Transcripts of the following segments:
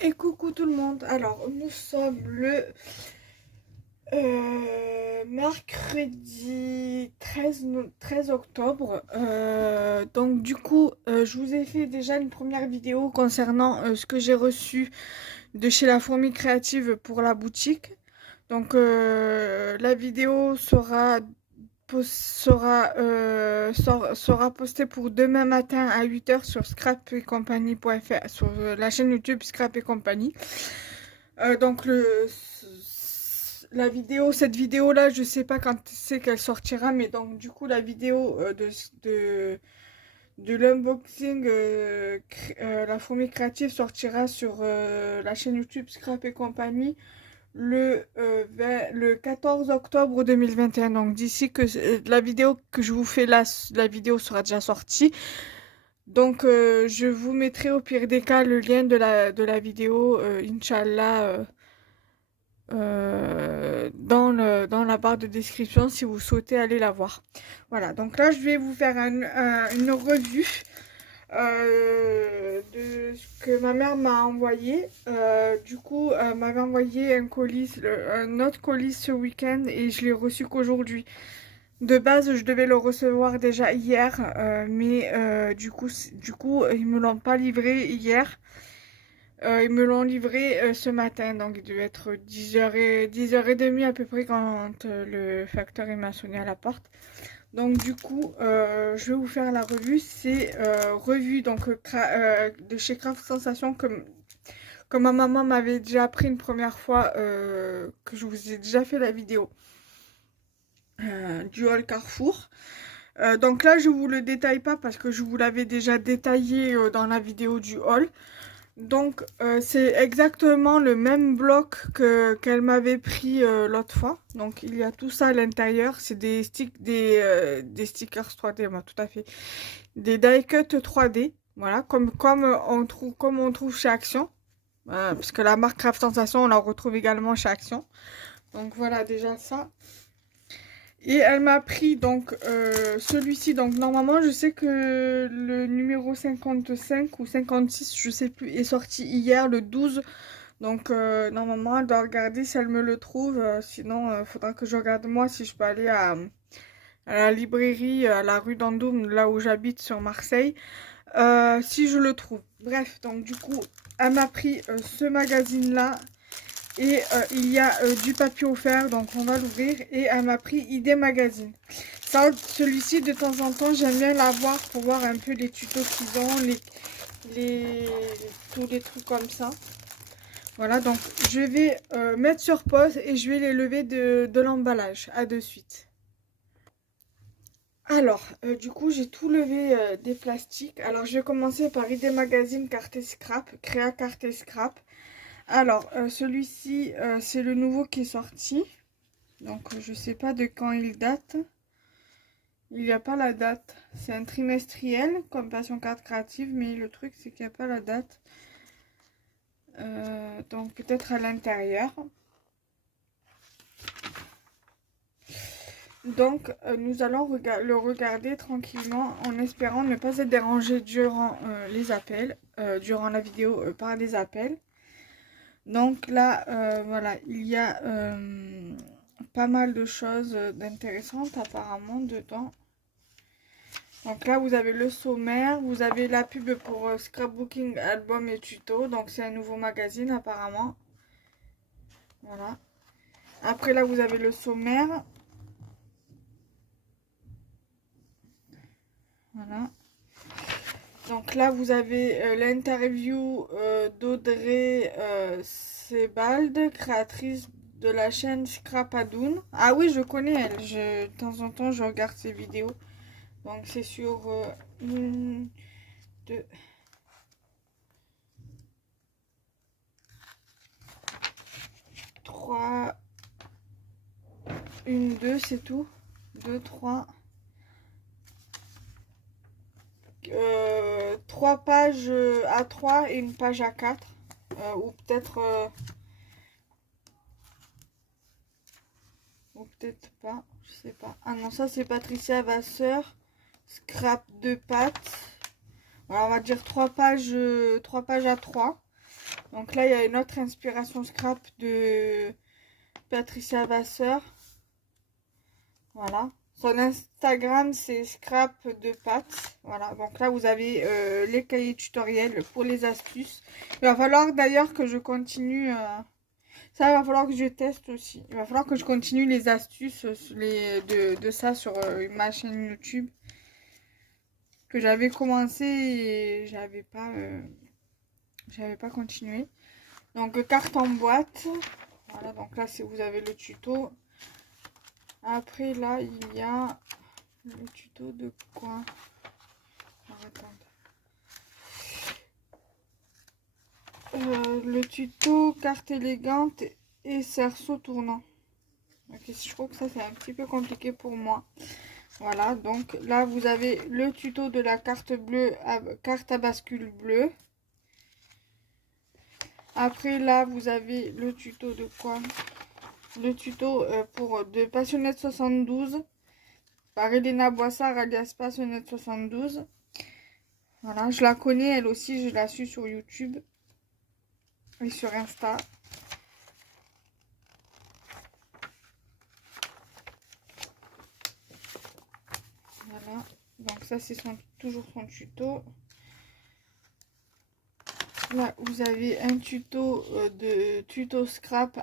Et coucou tout le monde. Alors, nous sommes le mercredi 13 octobre. Donc, du coup, je vous ai fait déjà une première vidéo concernant ce que j'ai reçu de chez La Fourmi Créative pour la boutique. Donc, la vidéo sera postée pour demain matin à 8h sur scrapetcompagnie.fr, sur la chaîne YouTube Scrap et Compagnie. Donc cette vidéo là, je sais pas quand c'est qu'elle sortira, mais donc du coup la vidéo de l'unboxing La Fourmi Créative sortira sur la chaîne YouTube Scrap et Compagnie le 14 octobre 2021. Donc d'ici que la vidéo que je vous fais là, la vidéo sera déjà sortie. Donc je vous mettrai au pire des cas le lien de la vidéo, Inch'Allah, dans la barre de description si vous souhaitez aller la voir. Voilà, donc là je vais vous faire une revue de ce que ma mère m'a envoyé. Du coup, m'avait envoyé un autre colis ce week-end et je l'ai reçu qu'aujourd'hui. De base, je devais le recevoir déjà hier, mais du coup, ils me l'ont pas livré hier. Ils me l'ont livré ce matin, donc il devait être 10h30 à peu près quand le facteur m'a sonné à la porte. Donc du coup, je vais vous faire la revue. C'est revue donc de chez Craft Sensation comme ma maman m'avait déjà appris une première fois, que je vous ai déjà fait la vidéo du haul Carrefour. Donc là, je vous le détaille pas parce que je vous l'avais déjà détaillé dans la vidéo du haul. Donc c'est exactement le même bloc qu'elle m'avait pris l'autre fois. Donc il y a tout ça à l'intérieur. C'est des stickers 3D, moi, tout à fait. Des die cut 3D. Voilà, comme on trouve chez Action. Parce que la marque Craft Sensation, on la retrouve également chez Action. Donc voilà déjà ça. Et elle m'a pris donc celui-ci. Donc normalement, je sais que le numéro 55 ou 56, je sais plus, est sorti hier le 12. Donc normalement, elle doit regarder si elle me le trouve. Sinon, il faudra que je regarde moi si je peux aller à la librairie à la rue d'Andoum, là où j'habite sur Marseille, si je le trouve. Bref, donc du coup, elle m'a pris ce magazine-là. Et il y a du papier offert, donc on va l'ouvrir. Et elle m'a pris Idée Magazine. Ça, celui-ci, de temps en temps, j'aime bien l'avoir pour voir un peu les tutos qu'ils ont, tous les trucs comme ça. Voilà, donc je vais mettre sur pause et je vais les lever de l'emballage. À de suite. Alors, du coup, j'ai tout levé des plastiques. Alors, je vais commencer par Idée Magazine Carte et Scrap, Créa Carte et Scrap. Alors, celui-ci, c'est le nouveau qui est sorti. Donc, je sais pas de quand il date. Il n'y a pas la date. C'est un trimestriel, comme Passion Carte Créative, mais le truc, c'est qu'il n'y a pas la date. Donc, peut-être à l'intérieur. Donc, nous allons le regarder tranquillement, en espérant ne pas être dérangé durant les appels, durant la vidéo par les appels. Donc là, voilà, il y a pas mal de choses d'intéressantes apparemment dedans. Donc là, vous avez le sommaire, vous avez la pub pour Scrapbooking, album et tuto. Donc c'est un nouveau magazine apparemment. Voilà. Après là, vous avez le sommaire. Voilà. Donc là, vous avez l'interview d'Audrey Sebald, créatrice de la chaîne Scrapadoon. Ah oui, je connais elle. De temps en temps, je regarde ses vidéos. Donc c'est sur 1, 2, 3, 1, 2, c'est tout. 2, 3. 3 pages A3 et une page A4. Ou peut-être pas, je sais pas. Ah non, ça c'est Patricia Vasseur, Scrap de pâtes. Alors, on va dire 3 pages à 3. Donc là, il y a une autre inspiration scrap de Patricia Vasseur. Voilà. Son Instagram, c'est scrap de pâtes. Voilà. Donc là, vous avez les cahiers tutoriels pour les astuces. Il va falloir d'ailleurs que je continue. Ça, il va falloir que je teste aussi. Il va falloir que je continue les astuces de ça sur ma chaîne YouTube. Que j'avais commencé et j'avais pas continué. Donc carte en boîte. Voilà, donc là, vous avez le tuto. Après, là, il y a le tuto de quoi? Le tuto carte élégante et cerceau tournant. Ok, je trouve que ça, c'est un petit peu compliqué pour moi. Voilà, donc là, vous avez le tuto de la carte bleue, carte à bascule bleue. Après, là, vous avez le tuto de quoi? Le tuto de Passionnette 72 par Elena Boissard alias Passionnette 72. Voilà, je la connais elle aussi, je la suis sur YouTube et sur Insta. Voilà, donc ça c'est toujours son tuto. Là, vous avez un tuto de tuto scrap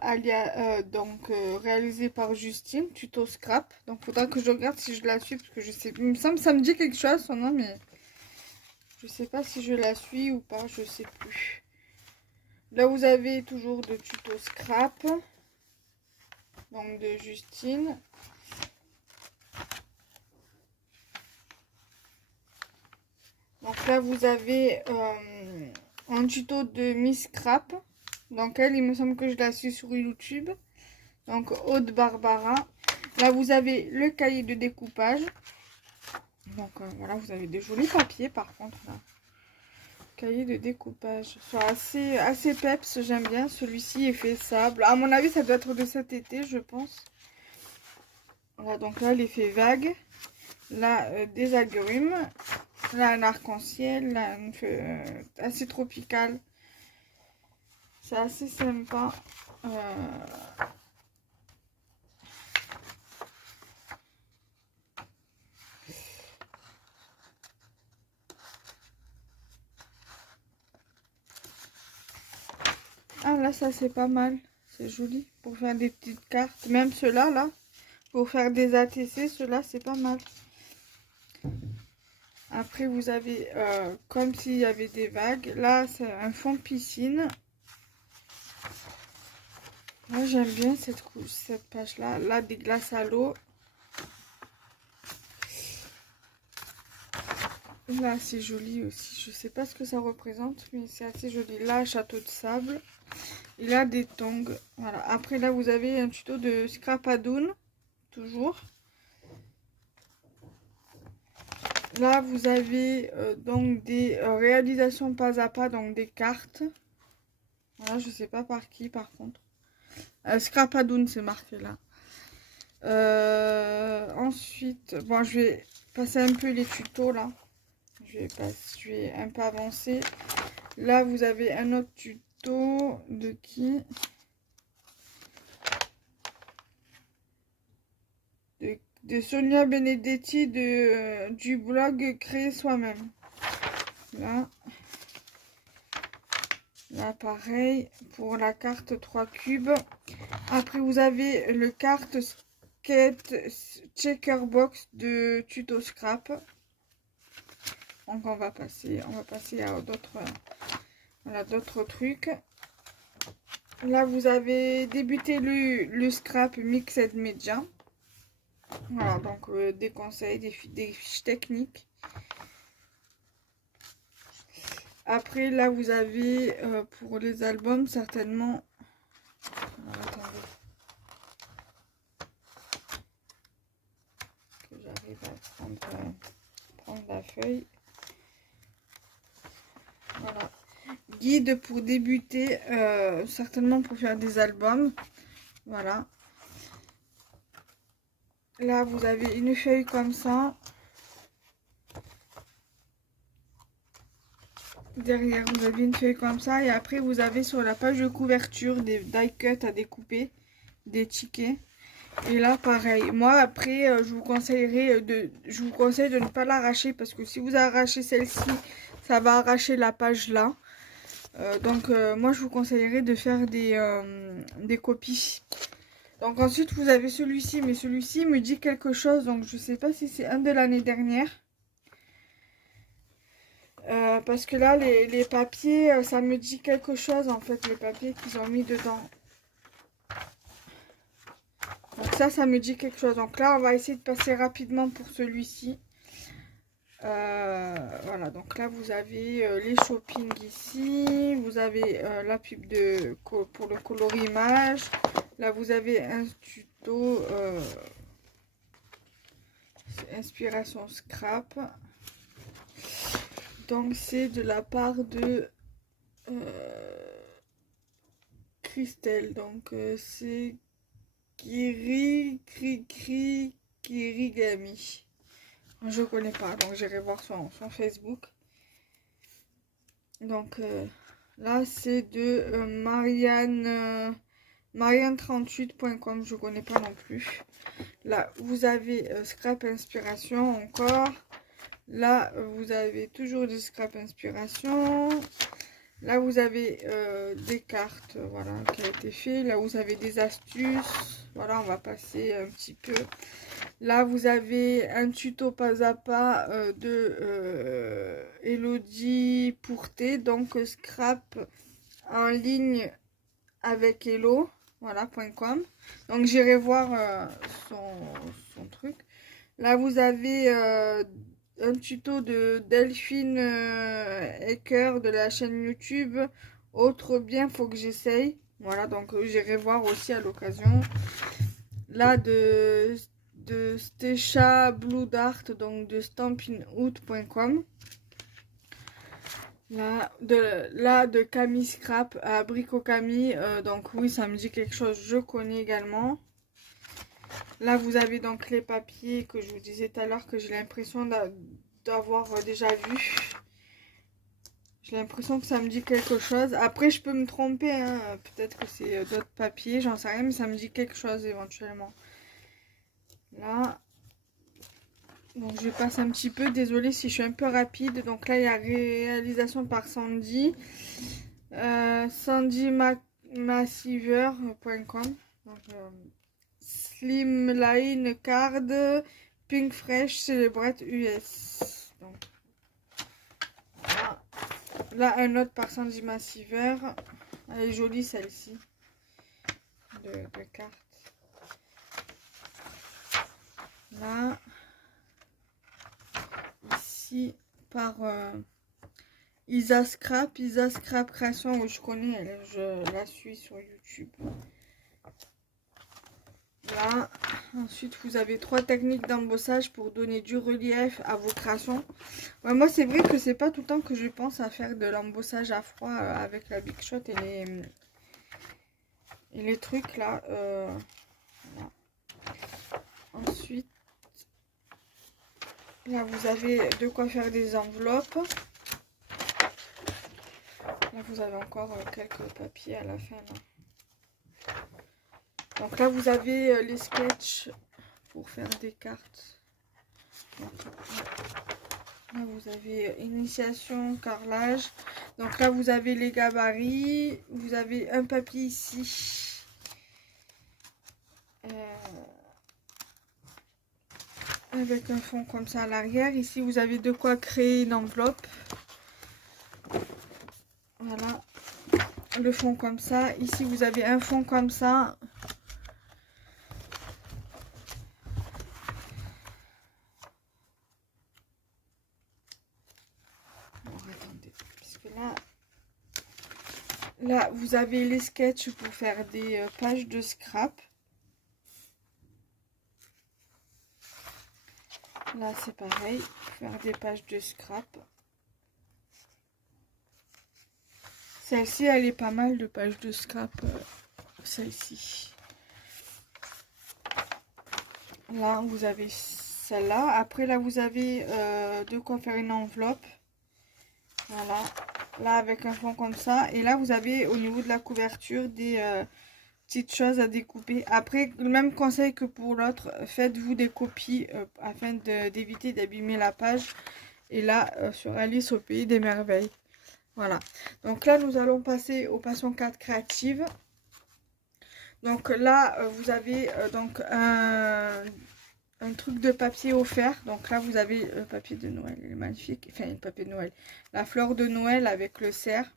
réalisé par Justine, tuto scrap. Donc, il faudra que je regarde si je la suis parce que je sais, il me semble ça me dit quelque chose son nom, mais je sais pas si je la suis ou pas, je sais plus. Là, vous avez toujours de tuto scrap, donc de Justine. Donc là, vous avez un tuto de Miss Scrap. Donc elle, il me semble que je la suis sur YouTube. Donc Aude Barbara. Là, vous avez le cahier de découpage. Donc voilà, vous avez des jolis papiers par contre là. Cahier de découpage. Soit assez peps, j'aime bien. Celui-ci est fait sable. À mon avis, ça doit être de cet été, je pense. Voilà, donc là, l'effet vague. Là, des agrumes. Là, un arc-en-ciel. Là, un feu assez tropical. C'est assez sympa. Ah, là, ça, c'est pas mal. C'est joli pour faire des petites cartes. Même ceux-là, là, pour faire des ATC, ceux-là, c'est pas mal. Après, vous avez comme s'il y avait des vagues. Là, c'est un fond de piscine. Moi, j'aime bien cette page-là. Là, des glaces à l'eau. Là, c'est joli aussi. Je sais pas ce que ça représente, mais c'est assez joli. Là, château de sable. Et là, des tongs. Voilà. Après, là, vous avez un tuto de Scrapadoon. Toujours. Là, vous avez donc des réalisations pas à pas, donc des cartes. Voilà, je sais pas par qui, par contre. Scrapadoon, c'est marqué là. Ensuite, bon, je vais passer un peu les tutos là. Je vais un peu avancer. Là, vous avez un autre tuto de qui? De Sonia Benedetti du blog Créer Soi-même. Là. Là, pareil, pour la carte 3 cubes. Après, vous avez le carte skate checkerbox de tuto scrap. Donc, on va passer à d'autres trucs. Là, vous avez débuté le scrap Mixed Media. Voilà, donc des conseils, des fiches techniques. Après, là, vous avez pour les albums, certainement... Alors, attendez. Que j'arrive à prendre la feuille. Voilà. Guide pour débuter, certainement pour faire des albums. Voilà. Là, vous avez une feuille comme ça. Derrière, vous avez une feuille comme ça. Et après, vous avez sur la page de couverture des die cuts à découper, des tickets. Et là, pareil. Moi, après, je vous conseille de ne pas l'arracher parce que si vous arrachez celle-ci, ça va arracher la page là. Donc, moi, je vous conseillerais de faire des copies. Donc, ensuite, vous avez celui-ci. Mais celui-ci me dit quelque chose. Donc, je sais pas si c'est un de l'année dernière. Parce que là, les papiers, ça me dit quelque chose, en fait, les papiers qu'ils ont mis dedans. Donc ça me dit quelque chose. Donc là, on va essayer de passer rapidement pour celui-ci. Voilà, donc là, vous avez les shopping ici. Vous avez la pub pour le colorimage. Là, vous avez un tuto inspiration scrap. Donc, c'est de la part de Christelle. Donc, c'est Kirigami. Je connais pas, donc j'irai voir son Facebook. Donc là, c'est de Marianne38.com, je connais pas non plus. Là, vous avez Scrap Inspiration encore. Là, vous avez toujours des Scrap Inspiration. Là, vous avez des cartes, voilà, qui a été fait. Là, vous avez des astuces. Voilà, on va passer un petit peu. Là, vous avez un tuto pas à pas de Elodie Pourté. Donc, scrap en ligne avec Hello. Voilà, .com. Donc, j'irai voir son truc. Là, vous avez un tuto de Delphine Ecker de la chaîne YouTube. Autre bien, faut que j'essaye. Voilà, donc j'irai voir aussi à l'occasion. Là, de Stecha Blue Dart, donc de stampingout.com. Là, de Camille Scrap à Abricot Camille. Donc oui, ça me dit quelque chose, je connais également. Là, vous avez donc les papiers que je vous disais tout à l'heure que j'ai l'impression d'avoir déjà vu. J'ai l'impression que ça me dit quelque chose. Après, je peux me tromper, hein. Peut-être que c'est d'autres papiers, j'en sais rien, mais ça me dit quelque chose éventuellement. Là, donc je passe un petit peu, désolée si je suis un peu rapide. Donc là, il y a réalisation par Sandy. sandymassiver.com. Slimline Card Pink Fresh Celebrate US. Donc, là, un autre par Sandy Massiver. Elle est jolie celle-ci de cartes. Là, ici par Isa Scrap Création, où je connais, je la suis sur YouTube. Là, ensuite vous avez 3 techniques d'embossage pour donner du relief à vos créations. Ouais, moi c'est vrai que c'est pas tout le temps que je pense à faire de l'embossage à froid avec la Big Shot et les trucs là. Voilà. Ensuite, là vous avez de quoi faire des enveloppes. Là vous avez encore quelques papiers à la fin là. Donc là, vous avez les sketchs pour faire des cartes. Donc, là, vous avez initiation, carrelage. Donc là, vous avez les gabarits. Vous avez un papier ici. Avec un fond comme ça à l'arrière. Ici, vous avez de quoi créer une enveloppe. Voilà. Le fond comme ça. Ici, vous avez un fond comme ça. Là, vous avez les sketchs pour faire des pages de scrap. Là, c'est pareil, pour faire des pages de scrap. Celle-ci, elle est pas mal de pages de scrap, celle-ci. Là, vous avez celle-là. Après, là, vous avez de quoi faire une enveloppe. Voilà. Là, avec un fond comme ça. Et là, vous avez au niveau de la couverture des petites choses à découper. Après, le même conseil que pour l'autre, faites-vous des copies afin d'éviter d'abîmer la page. Et là, sur Alice au pays des merveilles. Voilà. Donc là, nous allons passer aux passions 4 créatives. Donc là, vous avez donc un truc de papier offert. Donc là, vous avez le papier de Noël. Il est magnifique. Enfin, le papier de Noël. La fleur de Noël avec le cerf.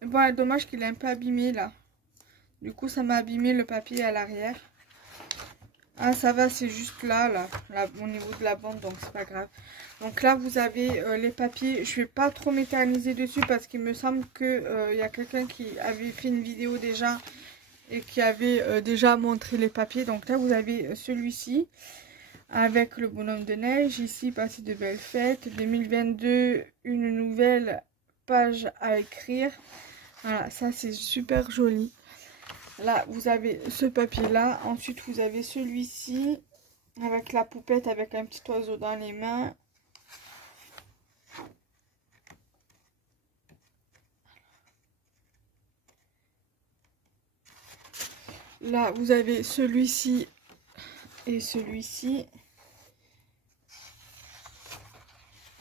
Mais bon, dommage qu'il est un peu abîmé là. Du coup, ça m'a abîmé le papier à l'arrière. Ah, ça va, c'est juste là, au niveau de la bande, donc c'est pas grave. Donc là, vous avez les papiers. Je vais pas trop m'éterniser dessus parce qu'il me semble que y a quelqu'un qui avait fait une vidéo déjà et qui avait déjà montré les papiers. Donc là, vous avez celui-ci avec le bonhomme de neige. Ici, passé de belles fêtes. 2022, une nouvelle page à écrire. Voilà, ça c'est super joli. Là, vous avez ce papier-là. Ensuite, vous avez celui-ci avec la poupette avec un petit oiseau dans les mains. Là, vous avez celui-ci et celui-ci.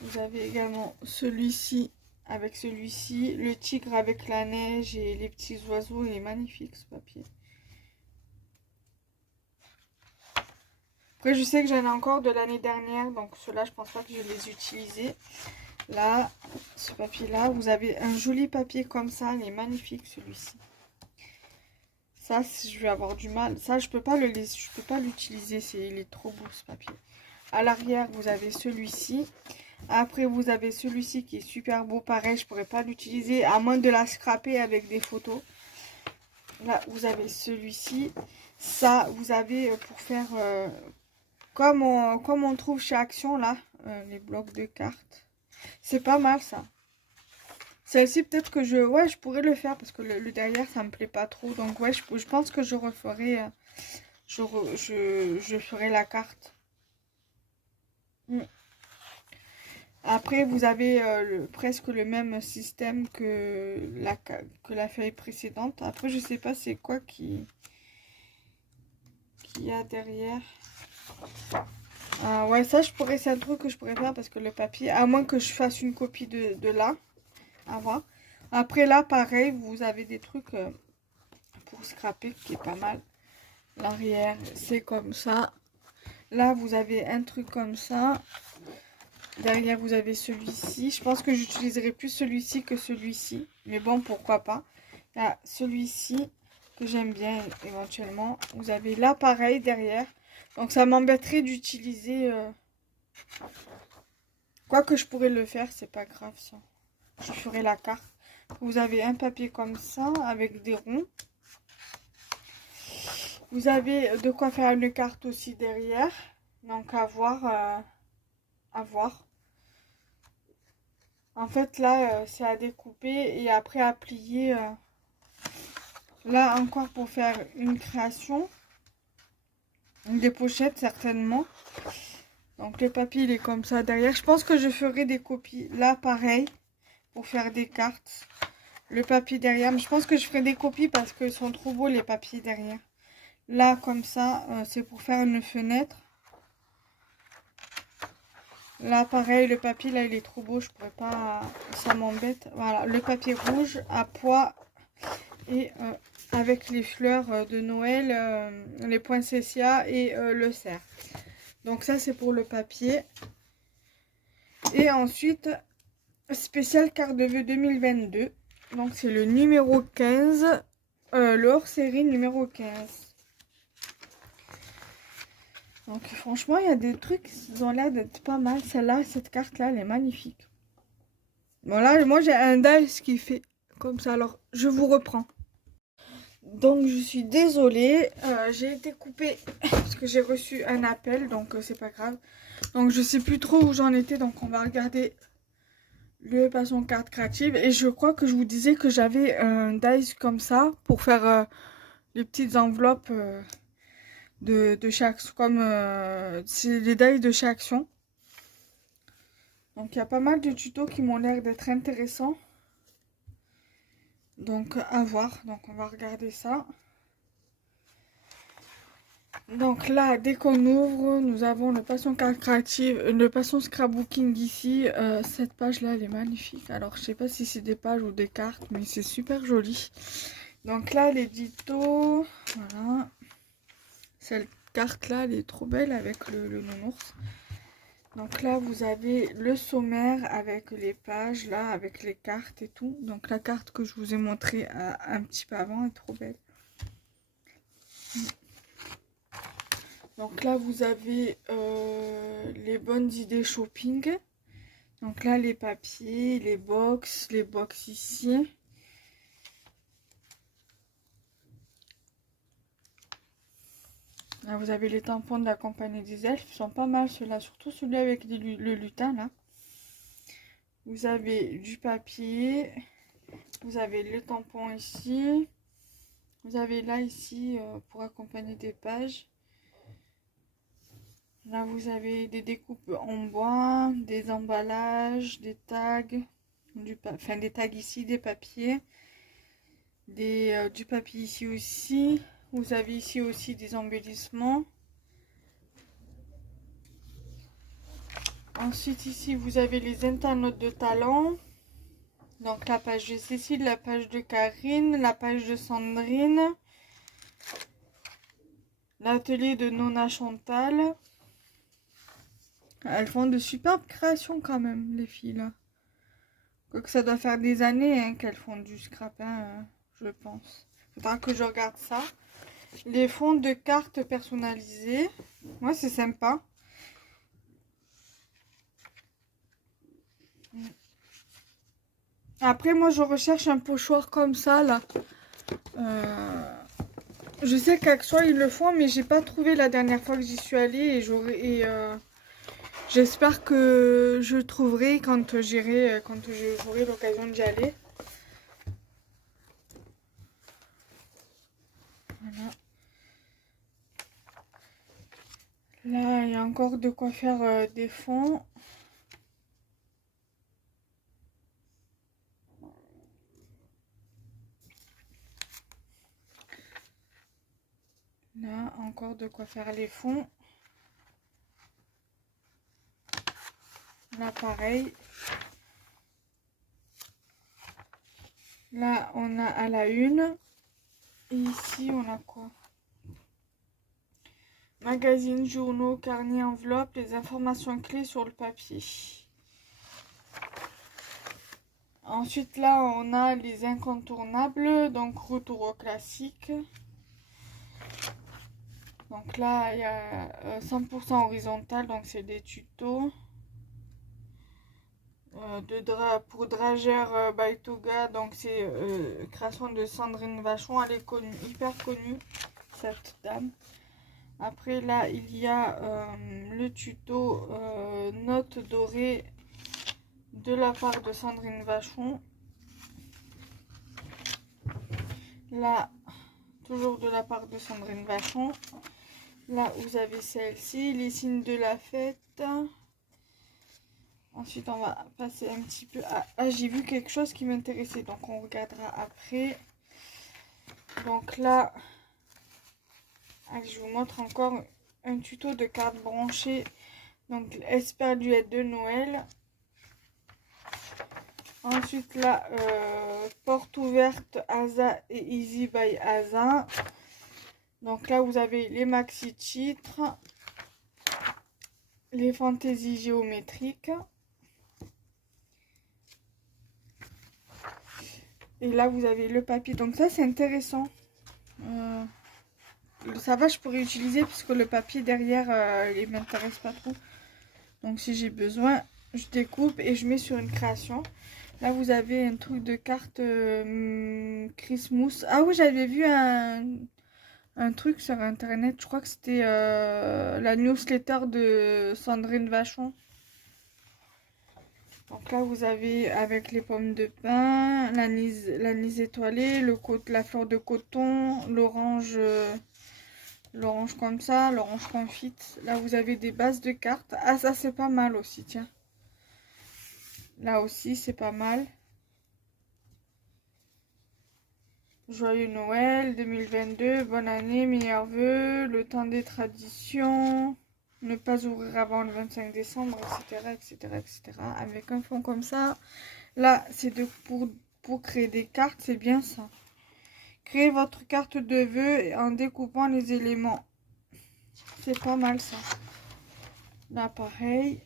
Vous avez également celui-ci avec celui-ci. Le tigre avec la neige et les petits oiseaux. Il est magnifique ce papier. Après, je sais que j'en ai encore de l'année dernière. Donc, ceux-là, je pense pas que je les ai utilisés. Là, ce papier-là, vous avez un joli papier comme ça. Il est magnifique celui-ci. Ça, je vais avoir du mal. Ça, je peux pas l'utiliser. Il est trop beau ce papier. À l'arrière, vous avez celui-ci. Après, vous avez celui-ci qui est super beau. Pareil, je pourrais pas l'utiliser à moins de la scraper avec des photos. Là, vous avez celui-ci. Ça, vous avez pour faire comme on trouve chez Action, là, les blocs de cartes. C'est pas mal ça. Celle-ci, peut-être que je pourrais le faire parce que le derrière, ça me plaît pas trop. Donc, ouais, je pense que je referai, je ferai la carte. Après, vous avez presque le même système que la feuille précédente. Après, je sais pas c'est quoi qui y a derrière. Ah, ouais, ça, c'est un truc que je pourrais faire parce que le papier, à moins que je fasse une copie de là. À voir. Après là, pareil, vous avez des trucs pour scraper qui est pas mal. L'arrière, c'est comme ça. Là, vous avez un truc comme ça. Derrière, vous avez celui-ci. Je pense que j'utiliserai plus celui-ci que celui-ci. Mais bon, pourquoi pas. Il y a celui-ci que j'aime bien éventuellement. Vous avez là, pareil, derrière. Donc, ça m'embêterait d'utiliser... Quoi que je pourrais le faire, c'est pas grave ça. Je ferai la carte. Vous avez un papier comme ça, avec des ronds. Vous avez de quoi faire une carte aussi derrière. Donc, à voir. À voir. En fait, là, c'est à découper et après à plier. Là, encore pour faire une création. Des pochettes, certainement. Donc, le papier, il est comme ça derrière. Je pense que je ferai des copies. Là, pareil, pour faire des cartes. Le papier derrière. Mais je pense que je ferai des copies parce qu'ils sont trop beaux, les papiers derrière. Là, comme ça, c'est pour faire une fenêtre. Là, pareil, le papier, là, il est trop beau. Je pourrais pas... Ça m'embête. Voilà, le papier rouge à pois. Et avec les fleurs de Noël, les poinsettias et le cerf. Donc ça, c'est pour le papier. Et ensuite, spécial carte de vœux 2022. Donc, c'est le numéro 15. Le hors-série numéro 15. Donc franchement, il y a des trucs qui ont l'air d'être pas mal. Celle-là, cette carte-là, elle est magnifique. Bon là, moi j'ai un dice qui fait comme ça. Alors, je vous reprends. Donc, je suis désolée. J'ai été coupée parce que j'ai reçu un appel. Donc, c'est pas grave. Donc, je sais plus trop où j'en étais. Donc, on va regarder le passion carte créative. Et je crois que je vous disais que j'avais un dice comme ça pour faire les petites enveloppes... de chaque, comme c'est les dice de chaque action. Donc il y a pas mal de tutos qui m'ont l'air d'être intéressants. Donc à voir. Donc on va regarder ça. Donc là, dès qu'on ouvre, nous avons le Passion Card Creative, le Passion Scrapbooking ici. Cette page-là, elle est magnifique. Alors, je sais pas si c'est des pages ou des cartes, mais c'est super joli. Donc là, l'édito, voilà. Cette carte-là, elle est trop belle avec le nounours. Donc là, vous avez le sommaire avec les pages, là, avec les cartes et tout. Donc la carte que je vous ai montrée un petit peu avant est trop belle. Donc là, vous avez les bonnes idées shopping. Donc là, les papiers, les box ici. Là, vous avez les tampons de la compagnie des elfes. Ils sont pas mal ceux-là, surtout celui avec le lutin, là. Vous avez du papier. Vous avez le tampon ici. Vous avez là, ici, pour accompagner des pages. Là, vous avez des découpes en bois, des emballages, des tags, des tags ici, des papiers, du papier ici aussi. Vous avez ici aussi des embellissements. Ensuite, ici, vous avez les internautes de talent. Donc, la page de Cécile, la page de Karine, la page de Sandrine, l'atelier de Nona Chantal. Elles font de superbes créations quand même, les filles là. Quoique ça doit faire des années hein, qu'elles font du scrap, je pense. Faudra que je regarde ça. Les fonds de cartes personnalisés. Moi, c'est sympa. Après, moi, je recherche un pochoir comme ça, là. Je sais qu'Axois, ils le font, mais j'ai pas trouvé la dernière fois que j'y suis allée. J'espère que je trouverai quand j'aurai l'occasion d'y aller. Voilà. Là, il y a encore de quoi faire des fonds. Là, encore de quoi faire les fonds. Là, pareil. Là, on a à la une. Et ici, on a quoi? Magazines, journaux, carnets, enveloppes, les informations clés sur le papier. Ensuite, là, on a les incontournables, donc retour au classique. Donc là, il y a 100% horizontal, donc c'est des tutos. Pour Dragère by Toga, donc c'est création de Sandrine Vachon. Elle est connue, hyper connue, cette dame. Après là, il y a le tuto notes dorées de la part de Sandrine Vachon. Là, toujours de la part de Sandrine Vachon. Là, vous avez celle-ci, les signes de la fête. Ensuite, on va passer un petit peu à... Ah, j'ai vu quelque chose qui m'intéressait, donc on regardera après. Donc là, allez, je vous montre encore un tuto de cartes branchées. Donc, Esperluette de Noël. Ensuite, là, porte ouverte Asa et Easy by Asa. Donc là, vous avez les maxi titres, les fantaisies géométriques. Et là, vous avez le papier. Donc ça, c'est intéressant. Ça va, je pourrais utiliser puisque le papier derrière, il m'intéresse pas trop. Donc si j'ai besoin, je découpe et je mets sur une création. Là, vous avez un truc de carte Christmas. Ah oui, j'avais vu un truc sur internet. Je crois que c'était la newsletter de Sandrine Vachon. Donc là, vous avez avec les pommes de pin, l'anis étoilé, la fleur de coton, l'orange comme ça, l'orange confite. Là, vous avez des bases de cartes. Ah, ça, c'est pas mal aussi, tiens. Là aussi, c'est pas mal. Joyeux Noël 2022, bonne année, meilleurs vœux, le temps des traditions, ne pas ouvrir avant le 25 décembre, etc., etc., etc. Avec un fond comme ça. Là, c'est pour créer des cartes, c'est bien ça. Créez votre carte de vœux en découpant les éléments. C'est pas mal ça. Là, pareil.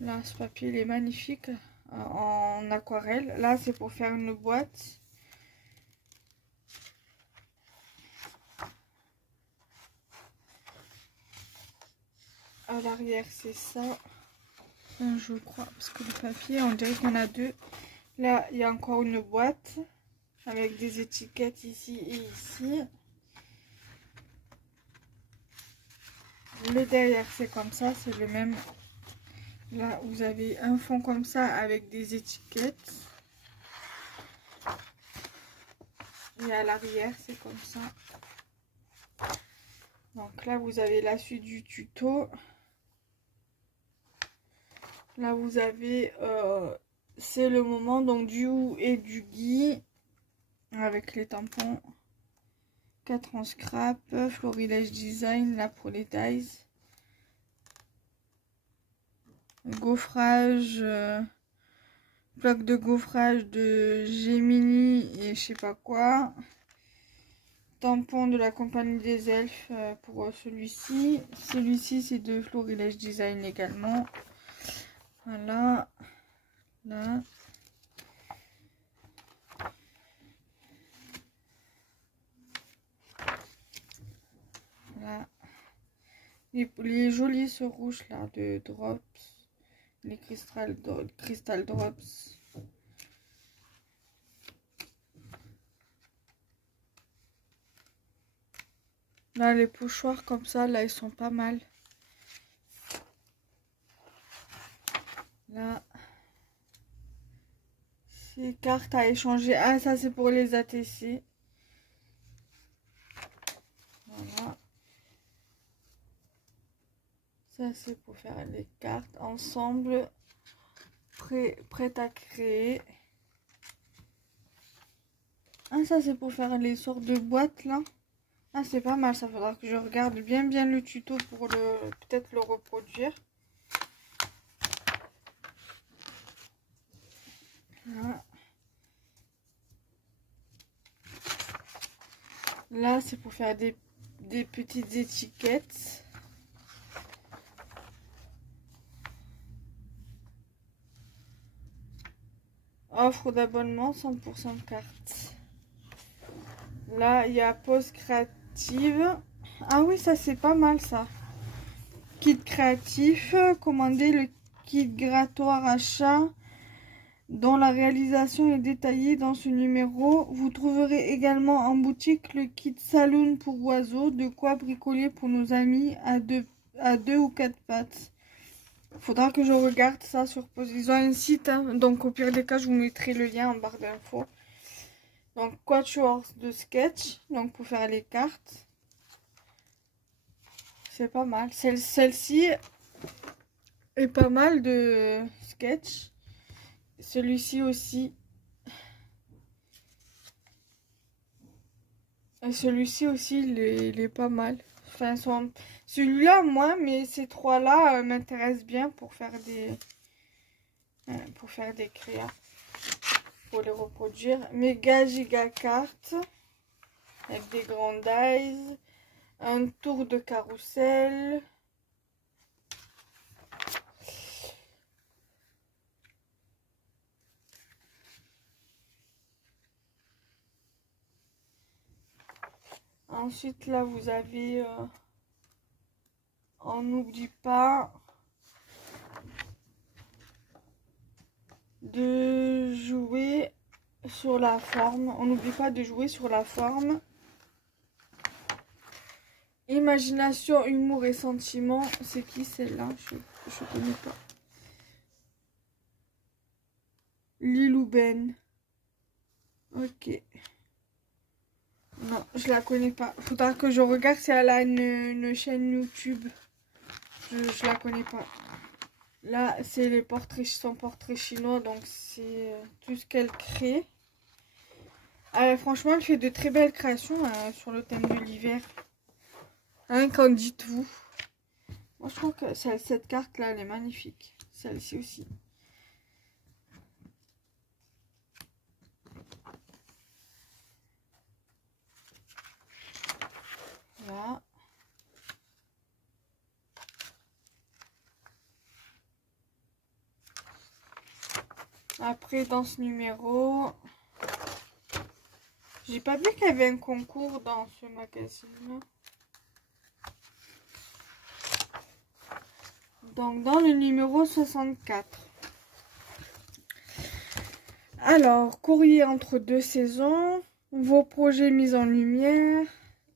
Là, ce papier, il est magnifique en aquarelle. Là, c'est pour faire une boîte. À l'arrière, c'est ça. Je crois, parce que le papier, on dirait qu'on a deux. Là, il y a encore une boîte avec des étiquettes ici et ici. Le derrière, c'est comme ça, c'est le même. Là, vous avez un fond comme ça avec des étiquettes. Et à l'arrière, c'est comme ça. Donc là, vous avez la suite du tuto. Là, vous avez, c'est le moment donc du ou et du gui avec les tampons. 4 en scrap, Florilège Design, là pour les dies. Gaufrage, bloc de gaufrage de Gemini et je sais pas quoi. Tampon de la compagnie des elfes pour celui-ci. Celui-ci, c'est de Florilège Design également. Voilà. Là. Là. Les jolis ce rouge là de Drops. Les crystal Drops. Là, les pochoirs comme ça, là, ils sont pas mal. Là. Ces cartes à échanger. Ah, ça, c'est pour les ATC. Voilà. Ça, c'est pour faire les cartes ensemble. Prêtes à créer. Ah, ça, c'est pour faire les sortes de boîtes, là. Ah, c'est pas mal. Ça faudra que je regarde bien le tuto pour peut-être le reproduire. Voilà. Là, c'est pour faire des petites étiquettes. Offre d'abonnement 100% carte. Là, il y a pause créative. Ah oui, ça c'est pas mal ça. Kit créatif. Commandez le kit grattoir achat dont la réalisation est détaillée dans ce numéro. Vous trouverez également en boutique le kit saloon pour oiseaux. De quoi bricoler pour nos amis à deux ou 4 pattes. Faudra que je regarde ça sur pause. Ils ont un site, hein, donc au pire des cas, je vous mettrai le lien en barre d'infos. Donc, quatuor de sketch, donc pour faire les cartes. C'est pas mal. Celle-ci est pas mal de sketch. Celui-ci aussi. Et celui-ci aussi, il est pas mal. Enfin, celui-là, moins, mais ces trois-là m'intéressent bien pour faire des créas. Pour les reproduire. Méga giga cartes. Avec des grands dies. Un tour de carrousel. Ensuite, là, vous avez... on n'oublie pas de jouer sur la forme. On n'oublie pas de jouer sur la forme. Imagination, humour et sentiment. C'est qui celle-là? Je connais pas. Lilou Ben. Ok. Non, je la connais pas. Faudra que je regarde si elle a une chaîne YouTube. Je la connais pas. là, c'est les portraits, son portrait chinois, donc c'est tout ce qu'elle crée. Franchement, elle fait de très belles créations sur le thème de l'hiver. Hein, qu'en dites-vous? Moi, je trouve que cette carte-là, elle est magnifique. Celle-ci aussi. Voilà. Après, dans ce numéro, j'ai pas vu qu'il y avait un concours dans ce magazine. Donc, dans le numéro 64. Alors, courrier entre deux saisons, vos projets mis en lumière,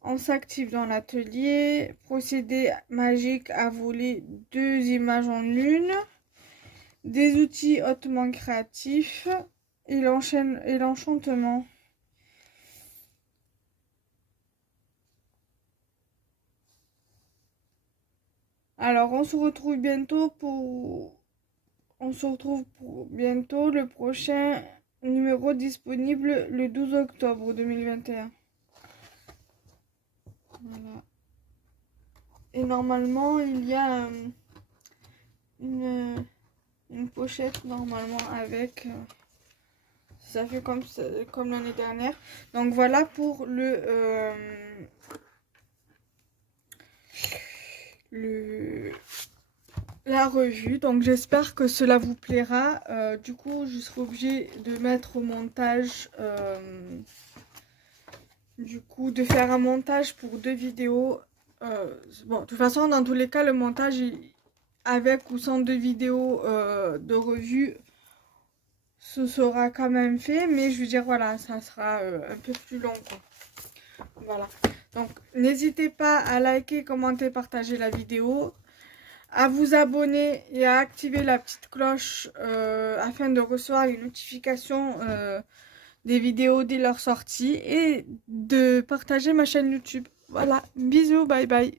on s'active dans l'atelier, procédé magique à voler 2 images en une, des outils hautement créatifs et l'enchantement. Alors, on se retrouve pour bientôt le prochain numéro disponible le 12 octobre 2021. Voilà. Et normalement, il y a une pochette normalement avec... ça fait comme l'année dernière. Donc voilà pour la revue. Donc j'espère que cela vous plaira. Du coup, je serai obligée de mettre au montage... du coup, de faire un montage pour 2 vidéos. Bon, de toute façon, dans tous les cas, le montage, avec ou sans 2 vidéos de revue, ce sera quand même fait. Mais je veux dire, voilà, ça sera un peu plus long, quoi. Voilà. Donc, n'hésitez pas à liker, commenter, partager la vidéo, à vous abonner et à activer la petite cloche afin de recevoir les notifications des vidéos dès leur sortie et de partager ma chaîne YouTube. Voilà, bisous, bye bye.